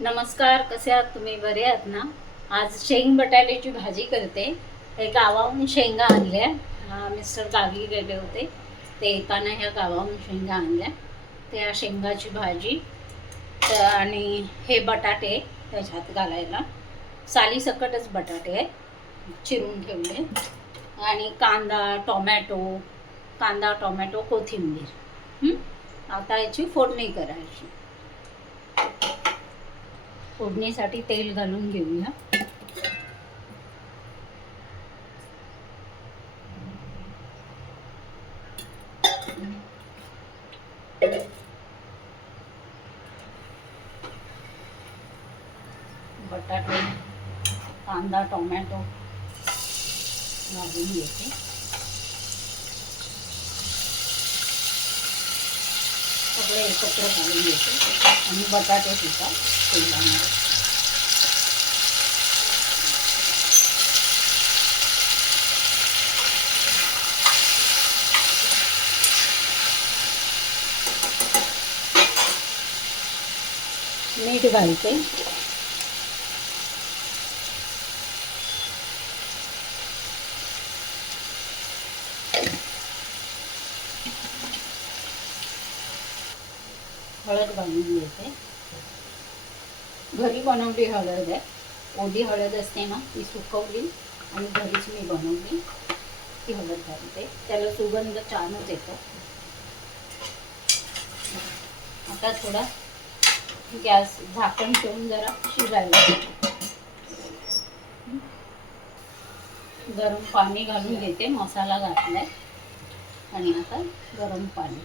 नमस्कार, कसे आहात तुम्ही? बरे आहात ना? आज शेंग बटाट्याची भाजी करते. हे गावाहून शेंगा आणल्या. मिस्टर गावी गेले होते, ते येताना ह्या गावाहून शेंगा आणल्या. त्या शेंगाची भाजी आणि हे बटाटे त्याच्यात घालायला. सालीसकटच बटाटे चिरून ठेवले आणि कांदा टोमॅटो कोथिंबीर. आता याची फोडणी करायची. फोडणीसाठी तेल घालून घेऊया. बटाटे, कांदा टोमॅटो घालून घेते. सगळे एकत्र घालून घेते आणि बटाटे सुद्धा तेलामध्ये. मीठ घालते. हळद घालून घेते. घरी बनवली हळद आहे. ओली हळद असते ना, ती सुकवली आणि घरीच मी बनवली ती हळद घालते. त्याला सुगंध छानच येतो. आता थोडा गॅस झाकण ठेवून जरा शिजायला. गरम पाणी घालून घेते. मसाला घातलाय आणि आता गरम पाणी.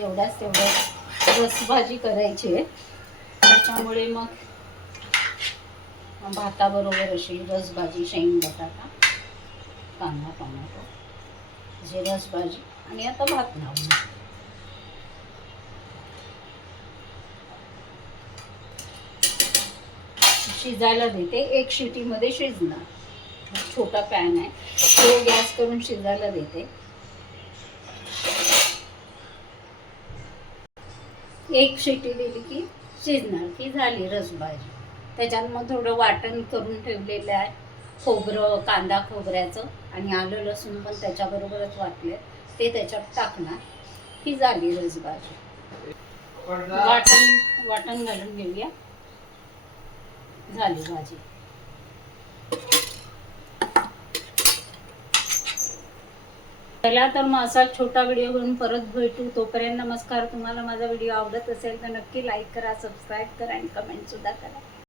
एवढ्याच तेवढं रसभाजी करायची आहे, त्याच्यामुळे मग भाताबरोबर अशी रसभाजी, शेंग बटाटा, कांदा टोमॅटो अशी रसभाजी. आणि आता भात लावून शिजायला देते. एक शिटीमध्ये शिजणार. छोटा पॅन आहे, तो गॅस करून शिजायला देते. एक शिटी दिली की शिजणार की झाली रसभाजी. त्याच्यात मग थोडं वाटण करून ठेवलेलं आहे, खोबरं, कांदा खोबऱ्याचं आणि आलं लसूण पण त्याच्याबरोबरच वाटले, ते त्याच्यात टाकणार की झाली रसभाजी. वाटण घालून घेऊया. झाली भाजी. पहिला तर मग असा छोटा व्हिडिओ घेऊन परत भेटू. तोपर्यंत नमस्कार. तुम्हाला माझा व्हिडिओ आवडत असेल तर नक्की लाईक करा, सबस्क्राईब करा आणि कमेंट सुद्धा करा.